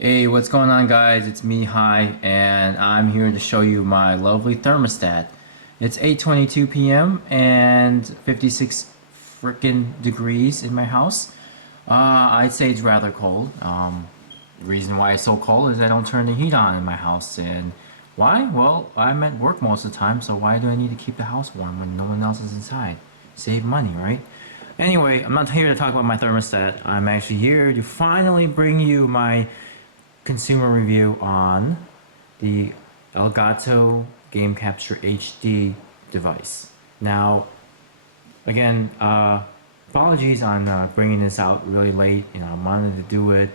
Hey, what's going on, guys? It's me, Hi, and I'm here to show you my lovely thermostat. It's 8:22 p.m. and 56 freaking degrees in my house. I'd say it's rather cold. The reason why it's so cold is I don't turn the heat on in my house. And why? Well, I'm at work most of the time, so why do I need to keep the house warm when no one else is inside? Save money, right? Anyway, I'm not here to talk about my thermostat. I'm actually here to finally bring you my consumer review on the ElGato Game Capture HD device. Now, again, apologies on bringing this out really late. I wanted to do it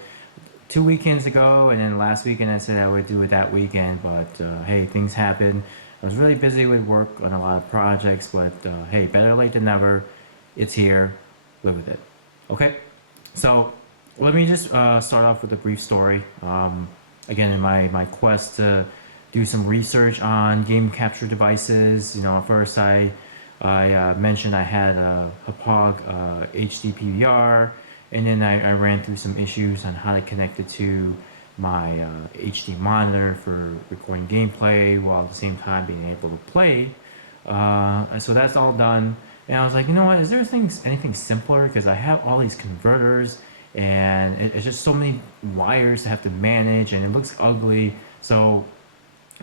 2 weekends ago, and then last weekend I said I would do it that weekend, but hey, things happen. I was really busy with work on a lot of projects, but hey, better late than never. It's here. Live with it. Okay? So let me just start off with a brief story. Again, in my quest to do some research on game capture devices, at first I mentioned I had a Hauppauge HD PVR, and then I ran through some issues on how to connect it to my HD monitor for recording gameplay while at the same time being able to play. And so that's all done. And I was like, you know what? Is there anything simpler? Because I have all these converters, and it's just so many wires to have to manage, and it looks ugly. So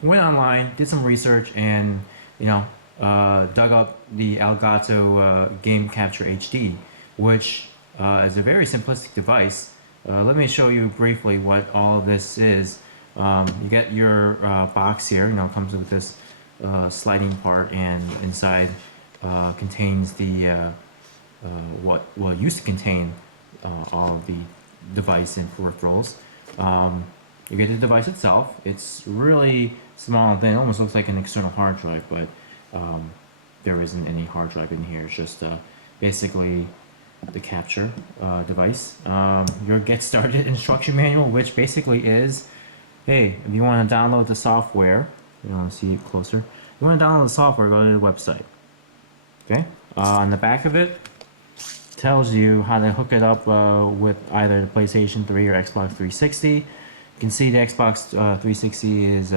went online, did some research, and dug up the Elgato Game Capture HD, which is a very simplistic device. Let me show you briefly what all of this is. You get your box here. Comes with this sliding part, and inside contains the what used to contain all of the device and peripherals. You get the device itself. It's really small and thin. It almost looks like an external hard drive, but there isn't any hard drive in here. It's just basically the capture device. Your get started instruction manual, which basically is, hey, if you want to download the software, you want to see it closer. If you want to download the software, go to the website. Okay. On the back of it, tells you how to hook it up with either the PlayStation 3 or Xbox 360. You can see the Xbox 360 is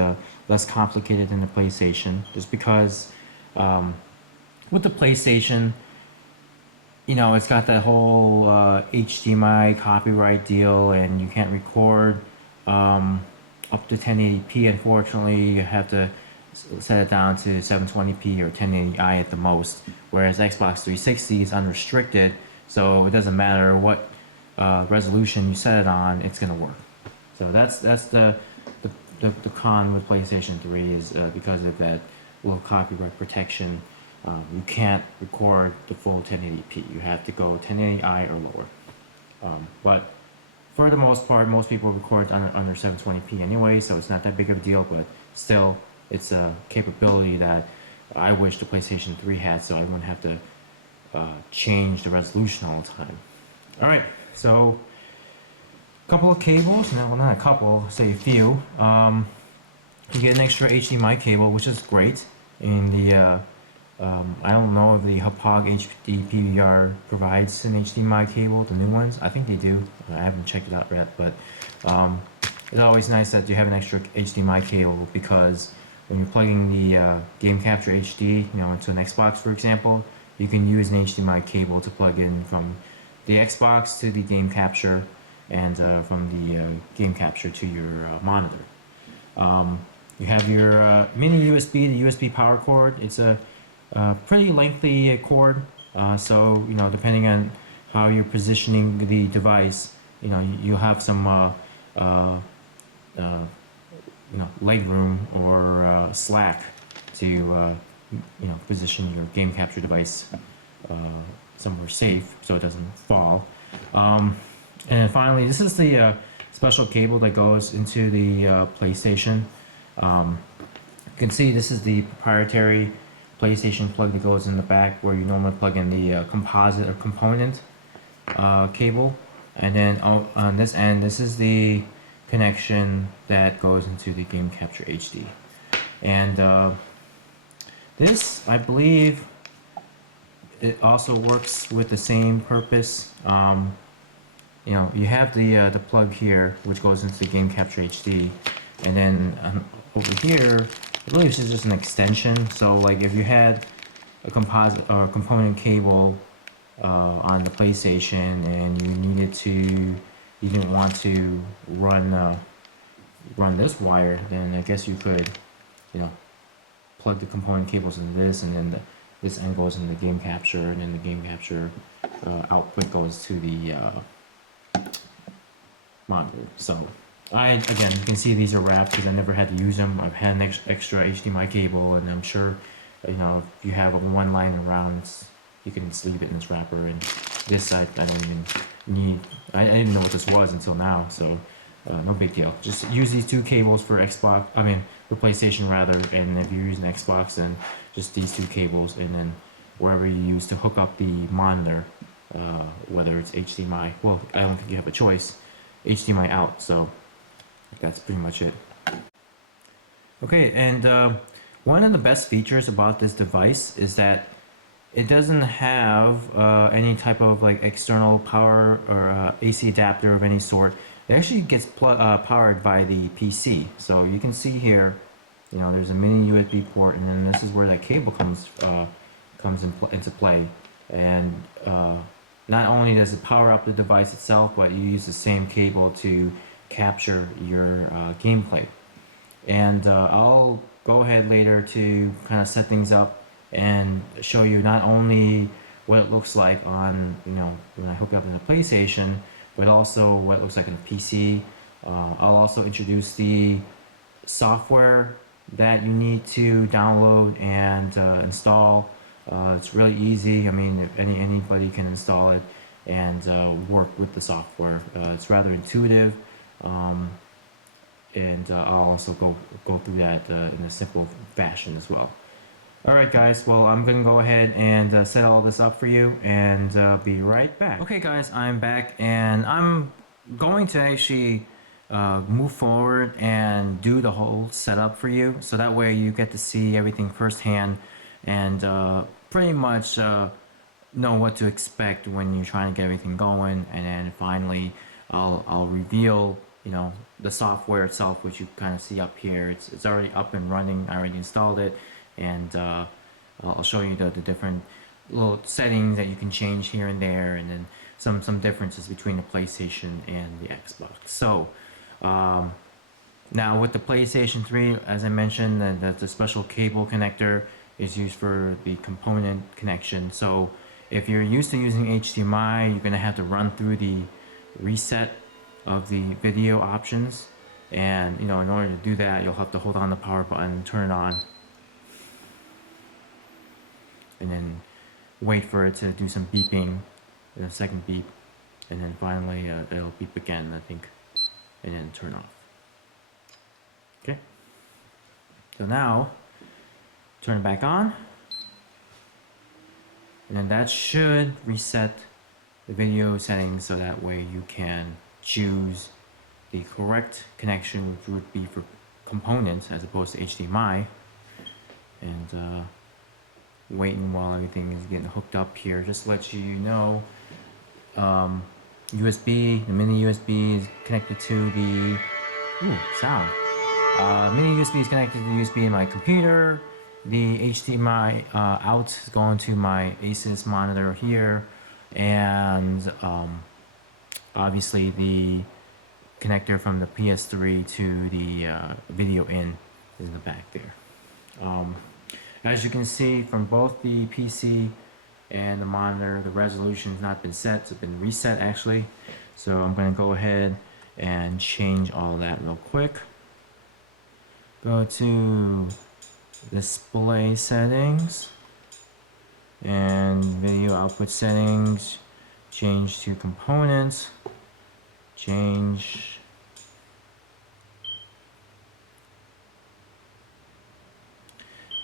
less complicated than the PlayStation, just because with the PlayStation, it's got that whole HDMI copyright deal, and you can't record up to 1080p. Unfortunately, you have to set it down to 720p or 1080i at the most, whereas Xbox 360 is unrestricted, so it doesn't matter what resolution you set it on, it's gonna work. So that's the con with PlayStation 3 is because of that low copyright protection. You can't record the full 1080p. You have to go 1080i or lower. But for the most part, most people record under 720p anyway, so it's not that big of a deal. But still, it's a capability that I wish the PlayStation 3 had, so I wouldn't have to change the resolution all the time. All right, so a couple of cables. No, well, not a couple. Say a few. You get an extra HDMI cable, which is great. In the I don't know if the Hauppauge HD PVR provides an HDMI cable, the new ones. I think they do. I haven't checked it out yet, but it's always nice that you have an extra HDMI cable, because when you're plugging the Game Capture HD, into an Xbox, for example, you can use an HDMI cable to plug in from the Xbox to the Game Capture, and from the Game Capture to your monitor. You have your mini USB, the USB power cord. It's a pretty lengthy cord, so depending on how you're positioning the device, you'll have some leg room or slack to position your game capture device somewhere safe so it doesn't fall. And finally, this is the special cable that goes into the PlayStation. You can see this is the proprietary PlayStation plug that goes in the back, where you normally plug in the composite or component cable, and then on this end, this is the connection that goes into the Game Capture HD. And this, I believe, it also works with the same purpose you have the plug here, which goes into the Game Capture HD, and then over here, really it's just an extension. So like if you had a composite or component cable on the PlayStation and you didn't want to run this wire, then I guess you could, you know, plug the component cables into this, and then this end goes into the Game Capture, and then the Game Capture output goes to the monitor. So again, you can see these are wrapped because I never had to use them. I've had an extra HDMI cable, and I'm sure, if you have one lying around, you can just leave it in this wrapper. And this I don't even need. I didn't know what this was until now, so no big deal. Just use these two cables for Xbox. I mean, for PlayStation rather. And if you're using Xbox, then just these two cables, and then wherever you use to hook up the monitor, whether it's HDMI. Well, I don't think you have a choice. HDMI out. So that's pretty much it. Okay, and one of the best features about this device is that it doesn't have any type of like external power or AC adapter of any sort. It actually gets powered by the PC. So you can see here, there's a mini USB port, and then this is where that cable comes into play. And not only does it power up the device itself, but you use the same cable to capture your gameplay. And I'll go ahead later to kind of set things up and show you not only what it looks like on, when I hook it up to the PlayStation, but also what it looks like on the PC. I'll also introduce the software that you need to download and install. It's really easy. I mean, if anybody can install it and work with the software. It's rather intuitive, and I'll also go through that in a simple fashion as well. Alright guys, well I'm gonna go ahead and set all this up for you, and be right back. Okay guys, I'm back, and I'm going to actually move forward and do the whole setup for you, so that way you get to see everything firsthand and pretty much know what to expect when you're trying to get everything going. And then finally I'll reveal the software itself, which you kind of see up here. It's already up and running. I already installed it, and I'll show you the different little settings that you can change here and there, and then some differences between the PlayStation and the Xbox. So now with the PlayStation 3, as I mentioned, the special cable connector is used for the component connection. So if you're used to using HDMI, you're gonna have to run through the reset of the video options, and in order to do that, you'll have to hold on the power button and turn it on, and then wait for it to do some beeping, and a second beep, and then finally it'll beep again, I think, and then turn off. Okay, so now turn it back on, and then that should reset the video settings, so that way you can choose the correct connection, which would be for components as opposed to HDMI. And waiting while everything is getting hooked up here, just to let you know, USB, the mini USB is connected to the sound. Mini USB is connected to the USB in my computer. The HDMI out is going to my Asus monitor here, and obviously the connector from the PS3 to the video in is in the back there. As you can see from both the PC and the monitor, the resolution has not been set, it's been reset actually. So I'm going to go ahead and change all that real quick. Go to display settings and video output settings, change to components, change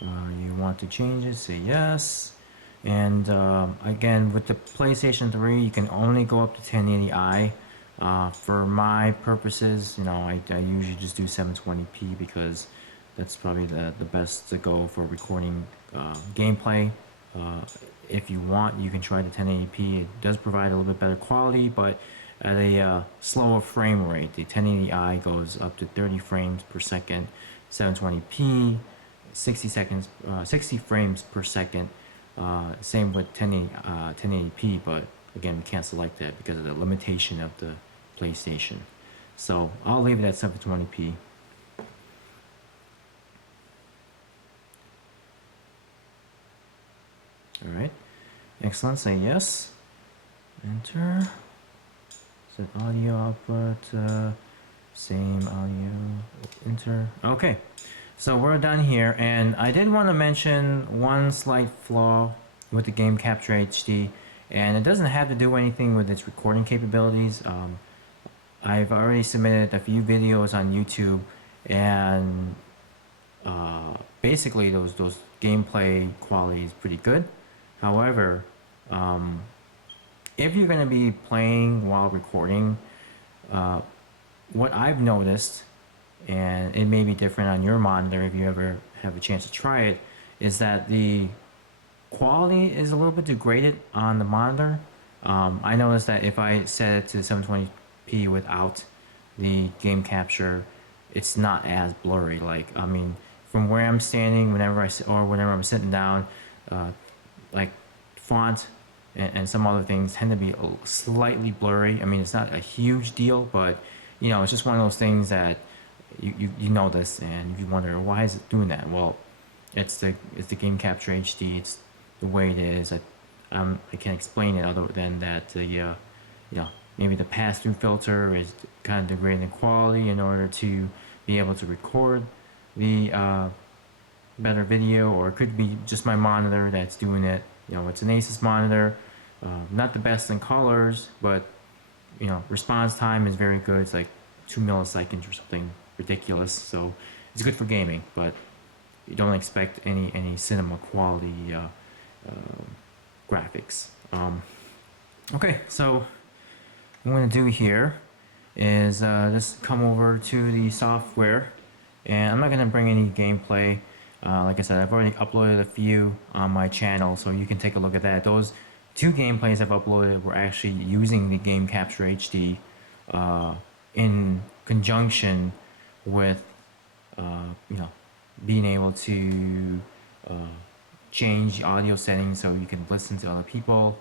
you want to change it, say yes. And again, with the PlayStation 3, you can only go up to 1080i. For my purposes, I usually just do 720p because that's probably the best to go for recording gameplay. If you want, you can try the 1080p. It does provide a little bit better quality, but at a slower frame rate. The 1080i goes up to 30 frames per second, 720p, 60 frames per second. Same with 1080p, but again, we can't select that because of the limitation of the PlayStation. So I'll leave it at 720p. Alright, excellent, say yes. Enter. Set audio output, same audio, enter. Okay, so we're done here, and I did want to mention one slight flaw with the Game Capture HD, and it doesn't have to do anything with its recording capabilities. I've already submitted a few videos on YouTube, and basically those gameplay quality is pretty good. However, if you're going to be playing while recording, what I've noticed, and it may be different on your monitor if you ever have a chance to try it, is that the quality is a little bit degraded on the monitor. I noticed that if I set it to 720p without the game capture, it's not as blurry. Like, I mean, from where I'm standing, whenever I'm sitting down, like font and some other things tend to be slightly blurry. I mean, it's not a huge deal, but you know, it's just one of those things that you notice and you wonder, why is it doing that? Well, it's the Game Capture HD. It's the way it is. I can't explain it other than that. You know, maybe the pass-through filter is kind of degrading the quality in order to be able to record the better video, or it could be just my monitor that's doing it. You know, it's an Asus monitor, not the best in colors, but you know, response time is very good. It's like 2 milliseconds or something ridiculous. So it's good for gaming, but you don't expect any cinema quality graphics. Okay, so what I'm going to do here is just come over to the software, and I'm not going to bring any gameplay. Like I said, I've already uploaded a few on my channel, so you can take a look at that. Those 2 gameplays I've uploaded were actually using the Game Capture HD in conjunction with you know, being able to change the audio settings so you can listen to other people.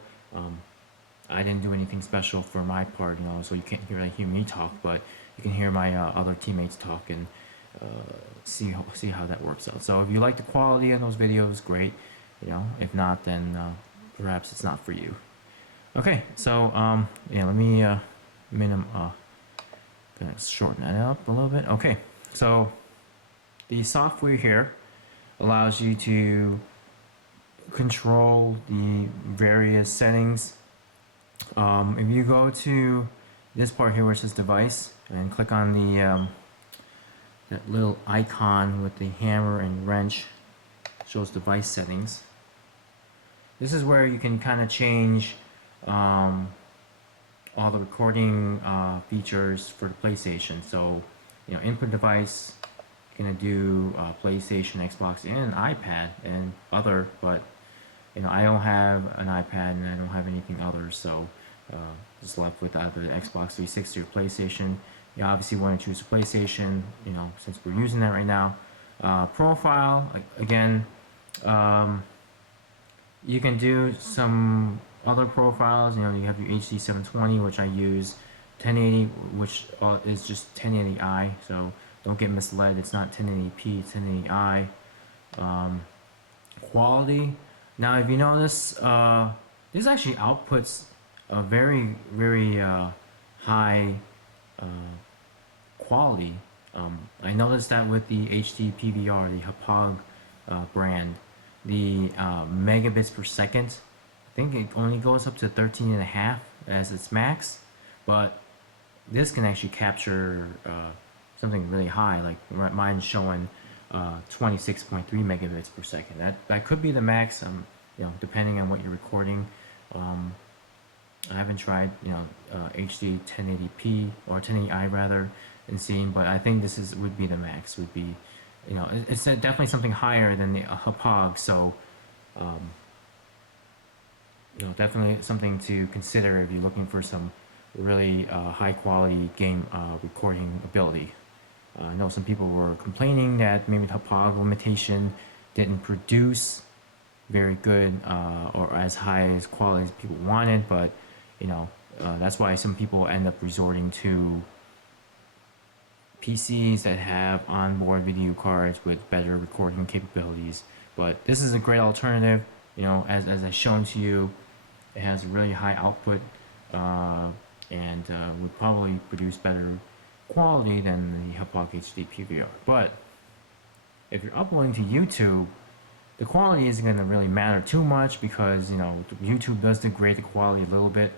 I didn't do anything special for my part, you know, so you can't hear me talk, but you can hear my other teammates talk and see how that works out. So if you like the quality in those videos, great. You know, if not, then perhaps it's not for you. Okay, so yeah, let me gonna shorten that up a little bit. Okay, so the software here allows you to control the various settings. If you go to this part here where it says device and click on the that little icon with the hammer and wrench, shows device settings. This is where you can kind of change all the recording features for the PlayStation. So, you know, input device, you're gonna do PlayStation, Xbox, and iPad and other, but you know, I don't have an iPad and I don't have anything other, so just left with either the Xbox 360 or PlayStation. You obviously want to choose a PlayStation, you know, since we're using that right now. Profile, again, you can do some other profiles. You know, you have your HD 720, which I use, 1080, which is just 1080i, so don't get misled. It's not 1080p, it's 1080i. Quality. Now, if you notice, this actually outputs a very, very high quality. I noticed that with the HD PVR, the Hapag brand, the megabits per second, I think it only goes up to 13.5 as its max, but this can actually capture something really high. Like mine's showing 26.3 megabits per second. That could be the max. You know, depending on what you're recording. I haven't tried, you know, HD 1080p or 1080i rather, and seeing, but I think this would be the max. Would be, you know, it's definitely something higher than the Hapag. So, you know, definitely something to consider if you're looking for some really high quality game recording ability. I know some people were complaining that maybe the hop limitation didn't produce very good or as high as quality as people wanted, but you know, that's why some people end up resorting to PCs that have onboard video cards with better recording capabilities. But this is a great alternative. You know, as I've shown to you, it has really high output and would probably produce better quality than the Hublock HD PVR. But if you're uploading to YouTube, the quality isn't going to really matter too much because you know YouTube does degrade the quality a little bit,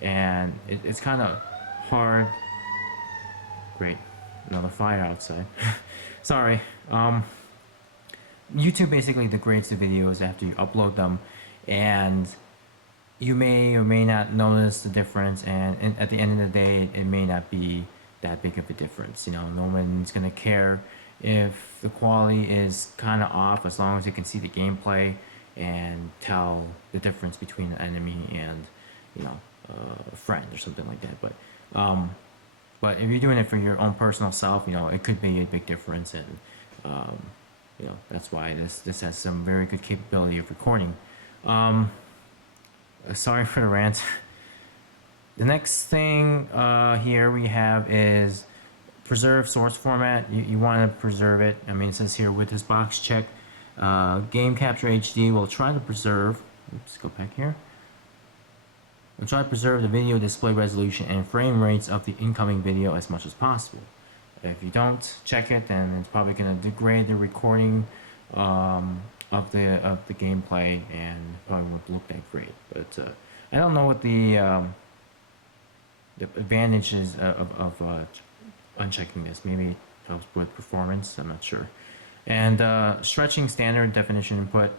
and it's kind of hard. Great, another fire outside. Sorry. YouTube basically degrades the videos after you upload them, and you may or may not notice the difference. And at the end of the day, it may not be that big of a difference. You know, no one's gonna care if the quality is kind of off as long as you can see the gameplay and tell the difference between an enemy and you know a friend or something like that. But if you're doing it for your own personal self, you know it could be a big difference, and you know that's why this has some very good capability of recording. Sorry for the rant. The next thing here we have is preserve source format. You want to preserve it. I mean, it says here with this box check, Game Capture HD will try to preserve. Oops, go back here. We'll try to preserve the video display resolution and frame rates of the incoming video as much as possible. If you don't check it, then it's probably going to degrade the recording of the gameplay and probably won't look that great. But I don't know what the advantages of unchecking this. Maybe it helps with performance. I'm not sure. And stretching standard definition input.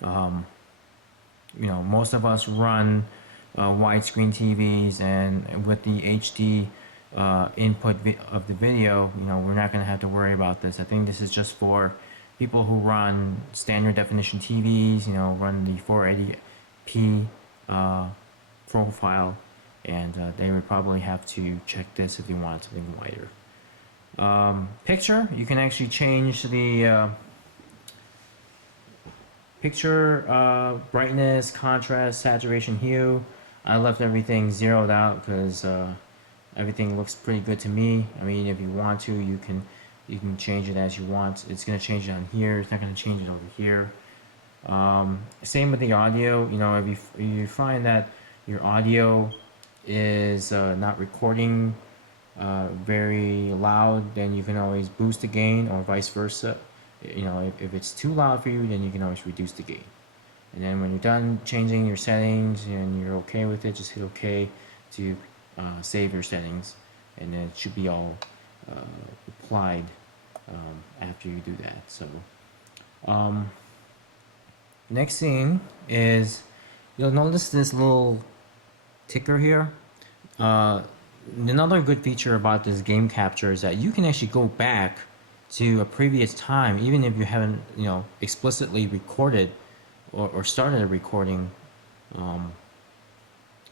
You know, most of us run widescreen TVs, and with the HD input of the video, you know, we're not going to have to worry about this. I think this is just for people who run standard definition TVs, you know, run the 480p profile, and they would probably have to check this if they want something wider. Picture, you can actually change the picture brightness, contrast, saturation, hue. I left everything zeroed out because everything looks pretty good to me. I mean, if you want to, you can change it as you want. It's going to change it on here. It's not going to change it over here. Same with the audio. You know, if you find that your audio is not recording very loud, then you can always boost the gain, or vice versa. You know, if it's too loud for you, then you can always reduce the gain. And then when you're done changing your settings and you're okay with it, just hit OK to save your settings, and then it should be all applied after you do that. So next thing is, you'll notice this little ticker here. Another good feature about this game capture is that you can actually go back to a previous time, even if you haven't, you know, explicitly recorded or started a recording on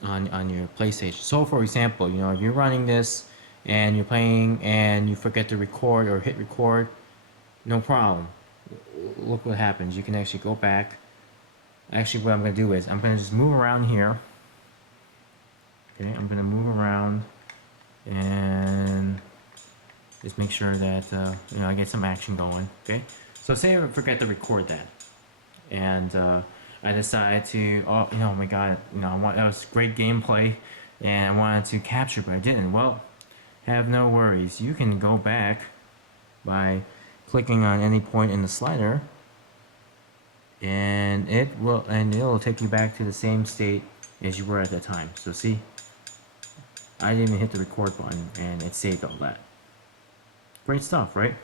your PlayStation. So for example, you know, if you're running this and you're playing and you forget to record or hit record, no problem. Look what happens. You can actually go back. Actually, what I'm going to do is I'm going to just move around here. Okay, I'm going to move around and just make sure that you know, I get some action going. Okay, so say I forget to record that, and I decide to, oh my god, you know, that was great gameplay, and I wanted to capture, but I didn't. Well, have no worries. You can go back by clicking on any point in the slider, and it'll take you back to the same state as you were at that time. So see, I didn't even hit the record button, and it saved all that. Great stuff, right?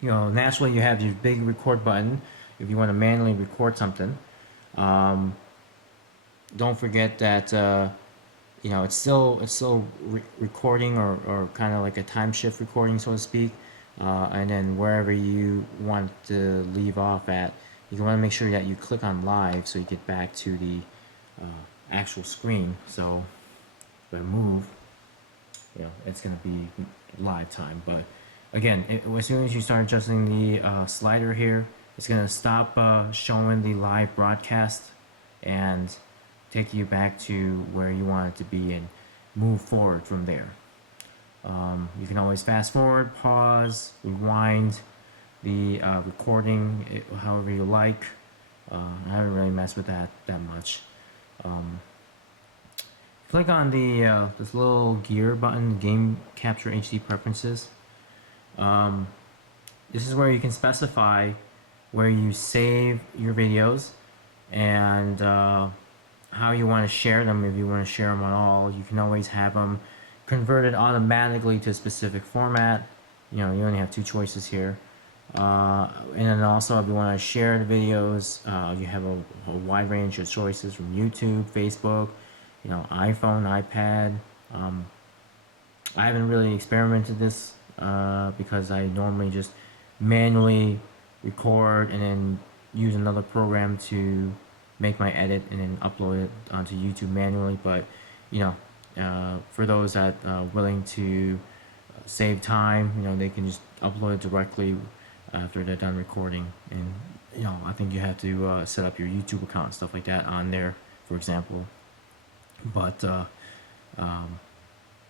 You know, naturally you have your big record button if you want to manually record something. Don't forget that you know, it's still recording, or kind of like a time shift recording, so to speak. And then wherever you want to leave off at, you want to make sure that you click on live so you get back to the actual screen. So if I move, it's gonna be live time. But again, as soon as you start adjusting the slider here, it's gonna stop showing the live broadcast and take you back to where you want it to be and move forward from there. You can always fast forward, pause, rewind the recording however you like. I haven't really messed with that much. Click on the this little gear button, Game Capture HD Preferences. This is where you can specify where you save your videos and how you want to share them. If you want to share them at all, you can always have them converted automatically to a specific format. You only have two choices here. And then also, if you want to share the videos, you have a wide range of choices from YouTube, Facebook, iPhone, iPad. I haven't really experimented this because I normally just manually record and then use another program to make my edit and then upload it onto YouTube manually. But for those that are willing to save time, they can just upload it directly after they're done recording. And I think you have to set up your YouTube account and stuff like that on there, for example. But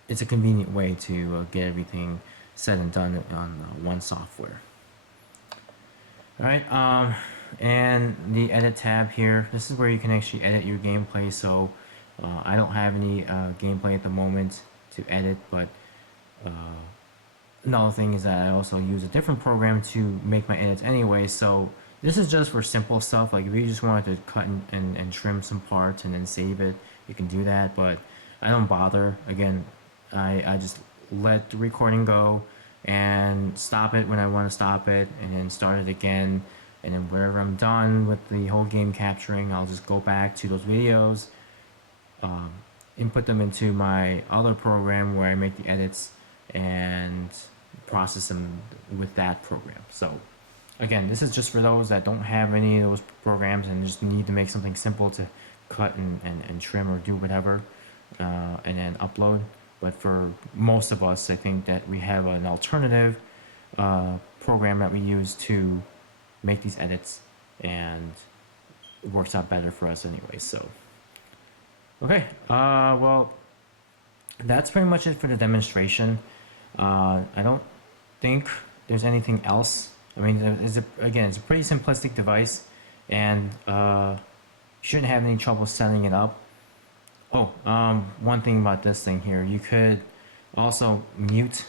it's a convenient way to get everything said and done on one software. Alright, and the edit tab here, this is where you can actually edit your gameplay. So I don't have any gameplay at the moment to edit, but another thing is that I also use a different program to make my edits anyway. So this is just for simple stuff. Like if you just wanted to cut and trim some parts and then save it, you can do that, but I don't bother. Again, I just let the recording go and stop it when I want to stop it, and then start it again. And then wherever I'm done with the whole game capturing, I'll just go back to those videos, input them into my other program where I make the edits and process them with that program. So again, this is just for those that don't have any of those programs and just need to make something simple to cut and trim or do whatever, and then upload. But for most of us, I think that we have an alternative program that we use to make these edits, and it works out better for us anyway. So okay, well, that's pretty much it for the demonstration. I don't think there's anything else. I mean, it's a pretty simplistic device, and shouldn't have any trouble setting it up. Oh, one thing about this thing here, you could also mute,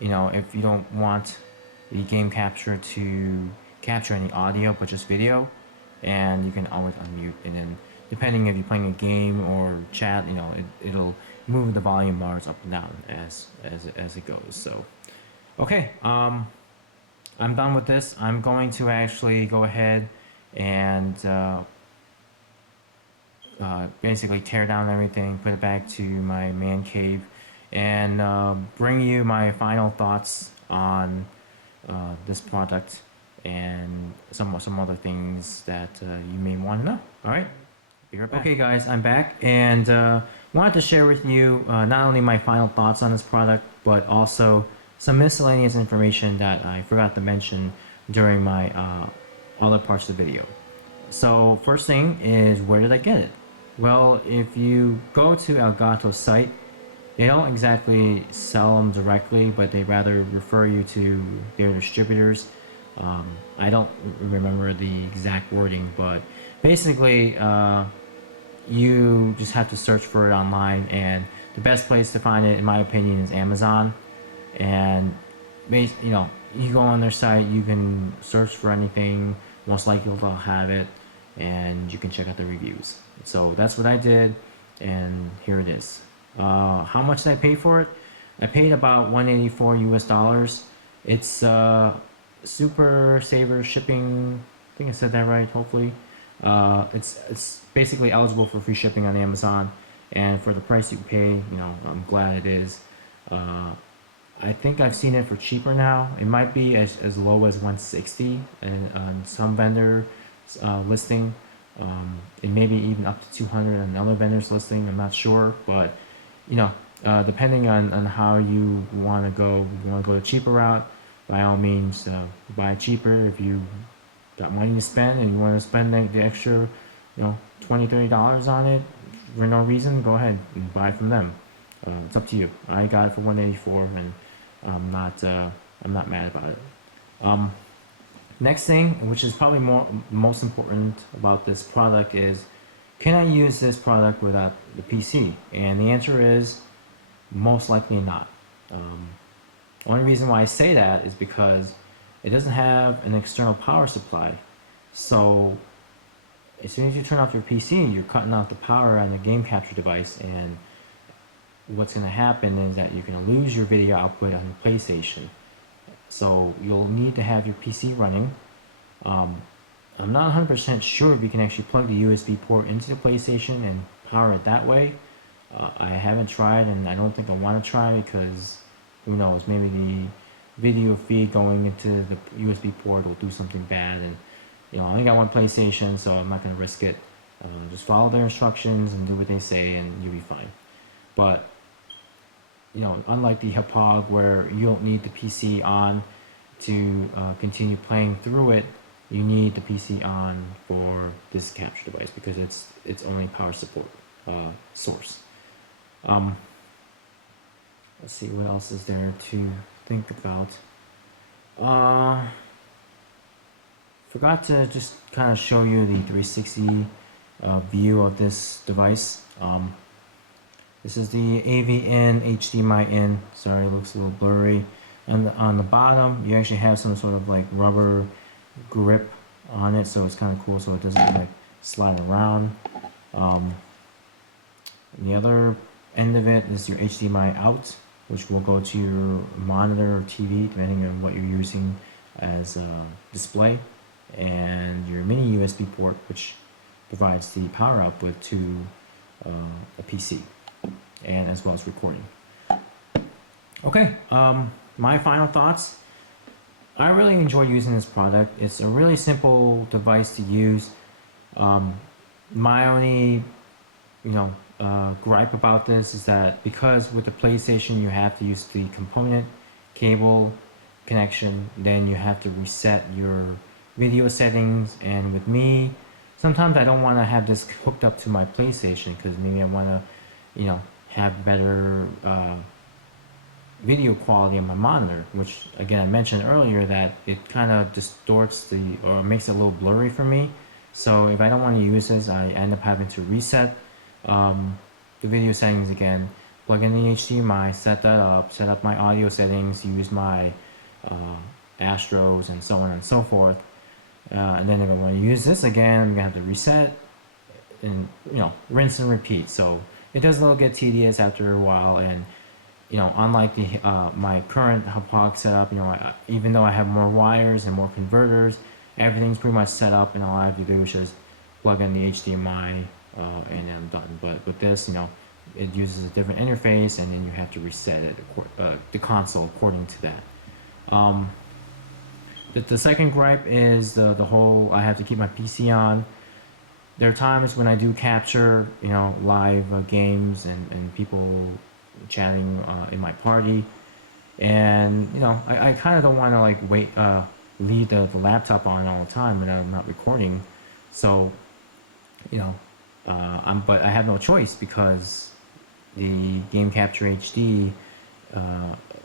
if you don't want the game capture to capture any audio but just video, and you can always unmute, and then depending if you're playing a game or chat, it'll move the volume bars up and down as it goes. So okay, I'm done with this. I'm going to actually go ahead and basically tear down everything, put it back to my man cave, and bring you my final thoughts on this product and some other things that you may want to know. All right, be right back. Okay, guys, I'm back, and wanted to share with you not only my final thoughts on this product, but also some miscellaneous information that I forgot to mention during my other parts of the video. So first thing is, where did I get it? Well, if you go to ElGato's site, they don't exactly sell them directly, but they rather refer you to their distributors. I don't remember the exact wording, but basically you just have to search for it online, and the best place to find it, in my opinion, is Amazon. And you go on their site, you can search for anything, most likely they'll have it, and you can check out the reviews. So that's what I did, and here it is. How much did I pay for it? I paid about $184 US. It's super saver shipping. I think I said that right, hopefully. It's basically eligible for free shipping on Amazon, and for the price you pay, I'm glad it is. I think I've seen it for cheaper now. It might be as low as 160 on some vendor listing. It may be even up to 200 on another vendor's listing. I'm not sure, but depending on how you want to go, if you want to go the cheaper route, by all means, buy cheaper. If you got money to spend and you want to spend the extra, $20-$30 on it for no reason, go ahead and buy from them. It's up to you. I got it for $184, and I'm not mad about it. Next thing, which is probably most important about this product, is can I use this product without the PC? And the answer is most likely not. Only reason why I say that is because it doesn't have an external power supply. So as soon as you turn off your PC, you're cutting off the power on the game capture device, and what's going to happen is that you're going to lose your video output on the PlayStation. So you'll need to have your PC running. I'm not 100% sure if you can actually plug the USB port into the PlayStation and power it that way. I haven't tried, and I don't think I want to try, because who knows, maybe the video feed going into the USB port will do something bad, and I only got one PlayStation, so I'm not going to risk it. Just follow their instructions and do what they say, and you'll be fine. But unlike the HPOG, where you don't need the PC on to continue playing through it, you need the PC on for this capture device because it's only power support source. Let's see, what else is there to think about. Forgot to just kind of show you the 360 view of this device. This is the AV in, HDMI in. Sorry, it looks a little blurry. And on the bottom, you actually have some sort of like rubber grip on it, so it's kind of cool, so it doesn't like slide around. The other end of it is your HDMI out, which will go to your monitor or TV, depending on what you're using as a display, and your mini USB port, which provides the power output to a PC, and as well as recording. Okay, my final thoughts. I really enjoy using this product. It's a really simple device to use. My only, gripe about this is that because with the PlayStation you have to use the component cable connection, then you have to reset your video settings. And with me, sometimes I don't want to have this hooked up to my PlayStation because maybe I want to, have better video quality on my monitor, which again I mentioned earlier that it kind of distorts or makes it a little blurry for me. So if I don't want to use this, I end up having to reset the video settings again, plug in the HDMI, set that up, set up my audio settings, use my Astros and so on and so forth. And then if I want to use this again, I'm gonna have to reset and rinse and repeat. So it does a little get tedious after a while, and unlike the my current HPOG setup, even though I have more wires and more converters, everything's pretty much set up, and all I have to do is just plug in the HDMI and then I'm done. But with this, it uses a different interface, and then you have to reset it, the console, according to that. The second gripe is the whole I have to keep my PC on. There are times when I do capture, live games and people chatting in my party, and I kind of don't want to leave the laptop on all the time when I'm not recording. So but I have no choice because the Game Capture HD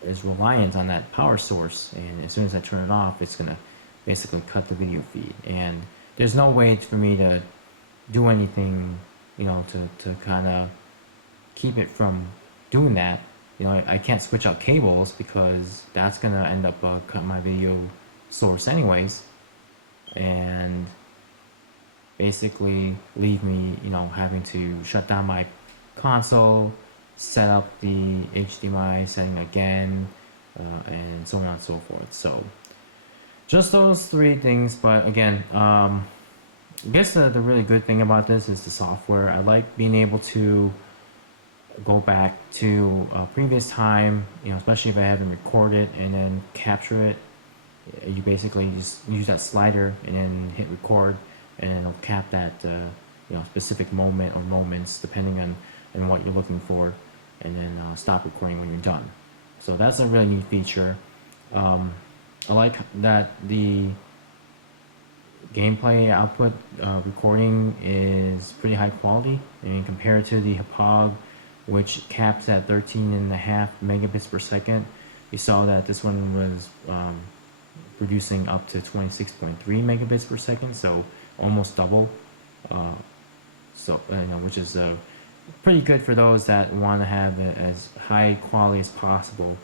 is reliant on that power source, and as soon as I turn it off, it's gonna basically cut the video feed, and there's no way for me to do anything to kind of keep it from doing that. I can't switch out cables because that's gonna end up cut my video source anyways, and basically leave me having to shut down my console, set up the HDMI setting again, and so on and so forth. So just those three things. But again, I guess the really good thing about this is the software. I like being able to go back to a previous time, especially if I haven't recorded, and then capture it. You basically just use that slider and then hit record, and it'll cap that specific moment or moments depending on what you're looking for. and then stop recording when you're done. So that's a really neat feature. I like that the gameplay output recording is pretty high quality. I mean, compared to the Hapag, which caps at 13.5 megabits per second, you saw that this one was producing up to 26.3 megabits per second, so almost double. Which is pretty good for those that want to have it as high quality as possible.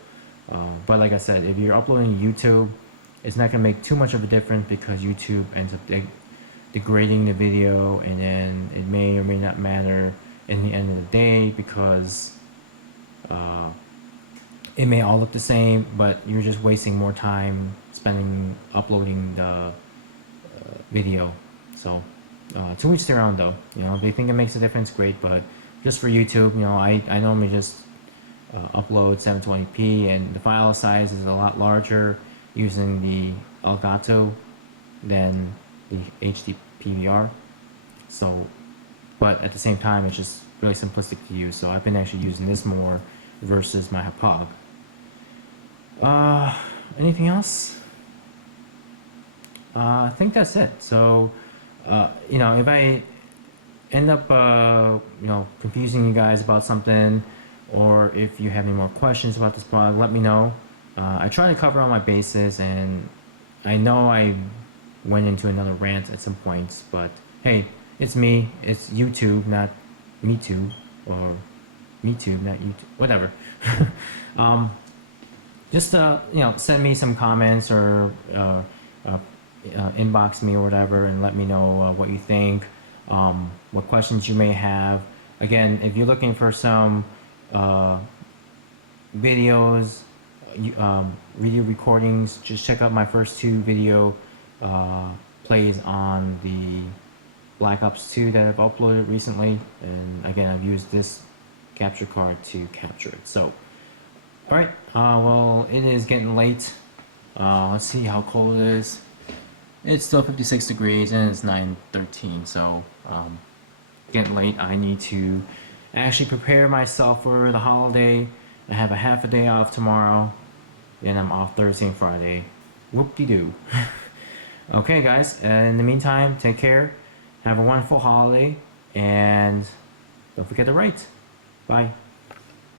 But like I said, if you're uploading to YouTube, it's not going to make too much of a difference because YouTube ends up degrading the video, and then it may or may not matter in the end of the day because it may all look the same, but you're just wasting more time spending uploading the video. So to each their own, though. You know, if they think it makes a difference, great. But just for YouTube, you know, I normally just upload 720p, and the file size is a lot larger using the ElGato than the HD PVR. So, but at the same time, it's just really simplistic to use. So I've been actually using this more versus my Hapag. Anything else? I think that's it. So, you know, if I end up, you know, confusing you guys about something, or if you have any more questions about this blog, let me know. I try to cover all my bases, and I know I went into another rant at some points, but hey, it's me. It's YouTube, not me too, or me too, not YouTube, whatever. Just you know, send me some comments or inbox me or whatever, and let me know what you think, what questions you may have. Again, if you're looking for some videos, video recordings, just check out my first two video plays on the Black Ops 2 that I've uploaded recently, and again, I've used this capture card to capture it. So, alright, well, it is getting late. Let's see how cold it is. It's still 56 degrees and it's 9:13, so getting late. I need to actually prepare myself for the holiday. I have a half a day off tomorrow, then I'm off Thursday and Friday. Whoop-de-doo. Okay, guys, in the meantime, take care. Have a wonderful holiday, and don't forget to write. Bye.